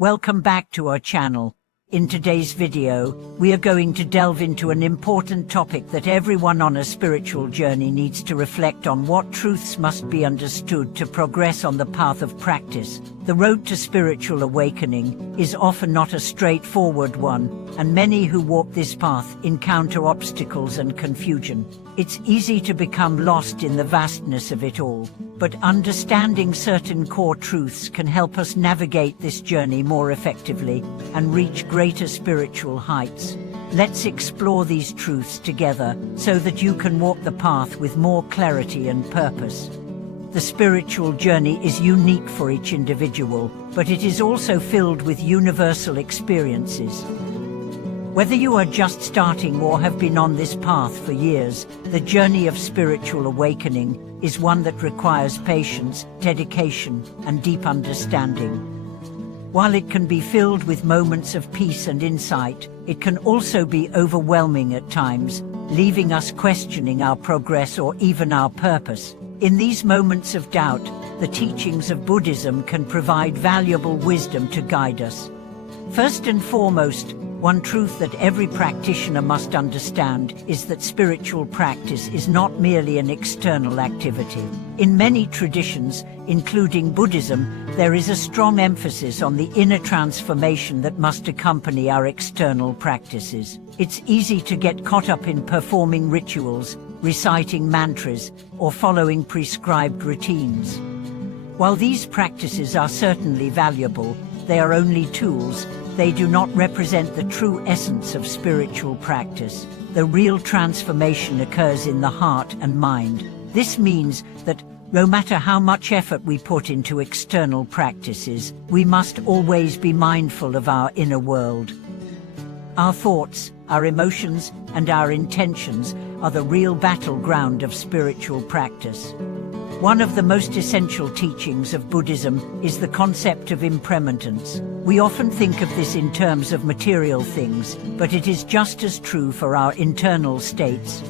Welcome back to our channel. In today's video, we are going to delve into an important topic that everyone on a spiritual journey needs to reflect on: what truths must be understood to progress on the path of practice. The road to spiritual awakening is often not a straightforward one, and many who walk this path encounter obstacles and confusion. It's easy to become lost in the vastness of it all, but understanding certain core truths can help us navigate this journey more effectively and reach greater spiritual heights. Let's explore these truths together so that you can walk the path with more clarity and purpose. The spiritual journey is unique for each individual, but it is also filled with universal experiences. Whether you are just starting or have been on this path for years, the journey of spiritual awakening is one that requires patience, dedication, and deep understanding. While it can be filled with moments of peace and insight, it can also be overwhelming at times, leaving us questioning our progress or even our purpose. In these moments of doubt, the teachings of Buddhism can provide valuable wisdom to guide us. First and foremost, one truth that every practitioner must understand is that spiritual practice is not merely an external activity. In many traditions, including Buddhism, there is a strong emphasis on the inner transformation that must accompany our external practices. It's easy to get caught up in performing rituals, reciting mantras, or following prescribed routines. While these practices are certainly valuable, they are only tools. They do not represent the true essence of spiritual practice. The real transformation occurs in the heart and mind. This means that no matter how much effort we put into external practices, we must always be mindful of our inner world. Our thoughts, our emotions, and our intentions are the real battleground of spiritual practice. One of the most essential teachings of Buddhism is the concept of impermanence. We often think of this in terms of material things, but it is just as true for our internal states.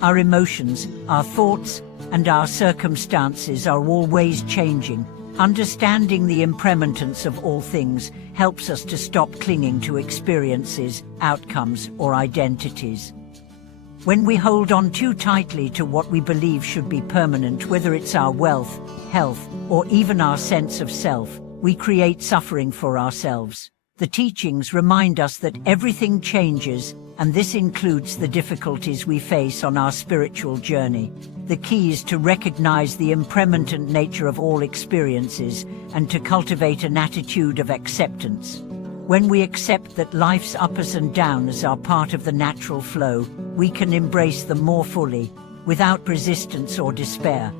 Our emotions, our thoughts, and our circumstances are always changing. Understanding the impermanence of all things helps us to stop clinging to experiences, outcomes, or identities. When we hold on too tightly to what we believe should be permanent, whether it's our wealth, health, or even our sense of self, we create suffering for ourselves. The teachings remind us that everything changes, and this includes the difficulties we face on our spiritual journey. The key is to recognize the impermanent nature of all experiences and to cultivate an attitude of acceptance. When we accept that life's ups and downs are part of the natural flow, we can embrace them more fully, without resistance or despair.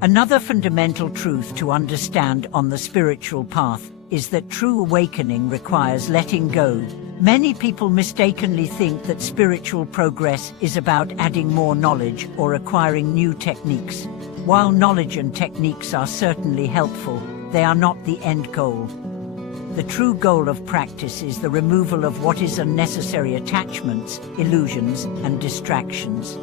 Another fundamental truth to understand on the spiritual path is that true awakening requires letting go. Many people mistakenly think that spiritual progress is about adding more knowledge or acquiring new techniques. While knowledge and techniques are certainly helpful, they are not the end goal. The true goal of practice is the removal of what is unnecessary attachments, illusions, and distractions.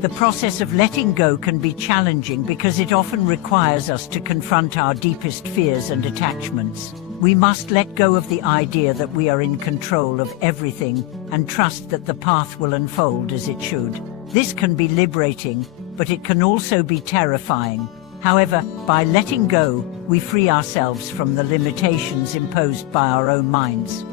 The process of letting go can be challenging because it often requires us to confront our deepest fears and attachments. We must let go of the idea that we are in control of everything and trust that the path will unfold as it should. This can be liberating, but it can also be terrifying. However, by letting go, we free ourselves from the limitations imposed by our own minds.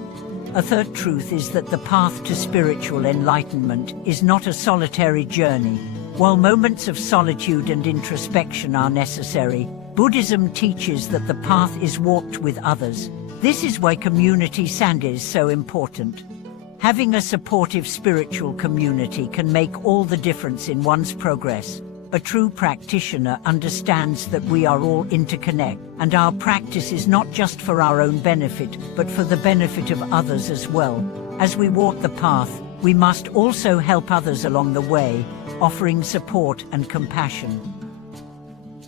A third truth is that the path to spiritual enlightenment is not a solitary journey. While moments of solitude and introspection are necessary, Buddhism teaches that the path is walked with others. This is why community sangha is so important. Having a supportive spiritual community can make all the difference in one's progress. A true practitioner understands that we are all interconnected, and our practice is not just for our own benefit, but for the benefit of others as well. As we walk the path, we must also help others along the way, offering support and compassion.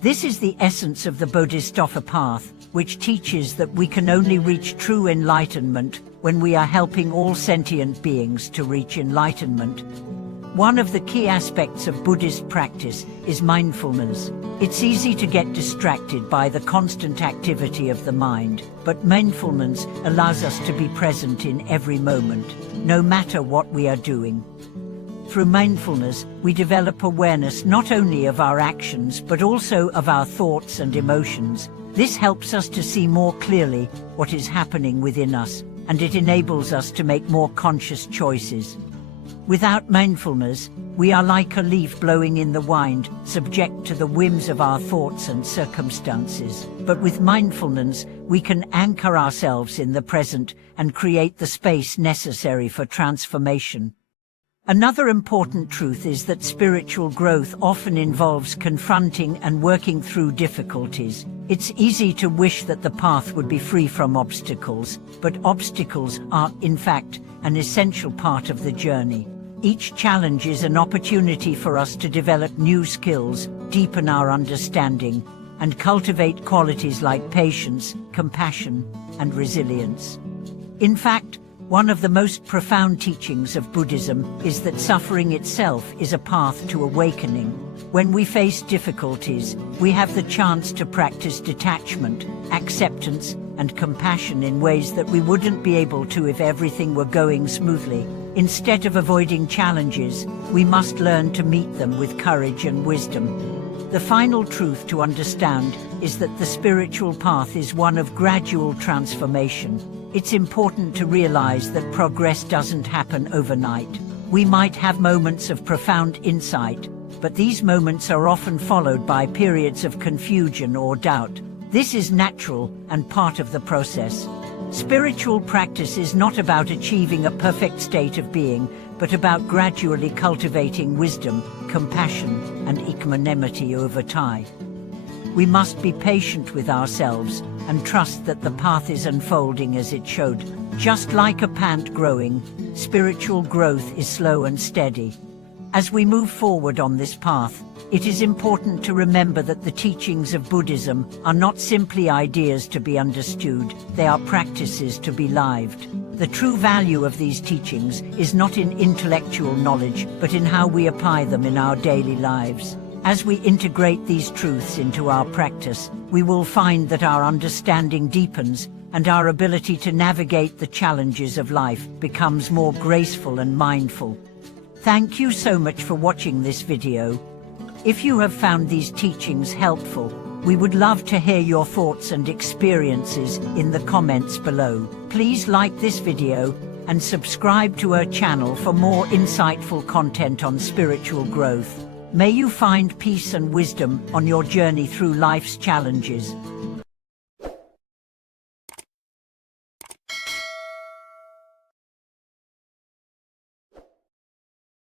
This is the essence of the Bodhisattva path, which teaches that we can only reach true enlightenment when we are helping all sentient beings to reach enlightenment. One of the key aspects of Buddhist practice is mindfulness. It's easy to get distracted by the constant activity of the mind, but mindfulness allows us to be present in every moment, no matter what we are doing. Through mindfulness, we develop awareness not only of our actions but also of our thoughts and emotions. This helps us to see more clearly what is happening within us, and it enables us to make more conscious choices. Without mindfulness, we are like a leaf blowing in the wind, subject to the whims of our thoughts and circumstances. But with mindfulness, we can anchor ourselves in the present and create the space necessary for transformation. Another important truth is that spiritual growth often involves confronting and working through difficulties. It's easy to wish that the path would be free from obstacles, but obstacles are, in fact, an essential part of the journey. Each challenge is an opportunity for us to develop new skills, deepen our understanding, and cultivate qualities like patience, compassion, and resilience. In fact, one of the most profound teachings of Buddhism is that suffering itself is a path to awakening. When we face difficulties, we have the chance to practice detachment, acceptance, and compassion in ways that we wouldn't be able to if everything were going smoothly. Instead of avoiding challenges, we must learn to meet them with courage and wisdom. The final truth to understand is that the spiritual path is one of gradual transformation. It's important to realize that progress doesn't happen overnight. We might have moments of profound insight, but these moments are often followed by periods of confusion or doubt. This is natural and part of the process. Spiritual practice is not about achieving a perfect state of being, but about gradually cultivating wisdom, compassion, and equanimity over time. We must be patient with ourselves and trust that the path is unfolding as it should. Just like a plant growing, spiritual growth is slow and steady. As we move forward on this path, it is important to remember that the teachings of Buddhism are not simply ideas to be understood, they are practices to be lived. The true value of these teachings is not in intellectual knowledge, but in how we apply them in our daily lives. As we integrate these truths into our practice, we will find that our understanding deepens and our ability to navigate the challenges of life becomes more graceful and mindful. Thank you so much for watching this video. If you have found these teachings helpful, we would love to hear your thoughts and experiences in the comments below. Please like this video and subscribe to our channel for more insightful content on spiritual growth. May you find peace and wisdom on your journey through life's challenges.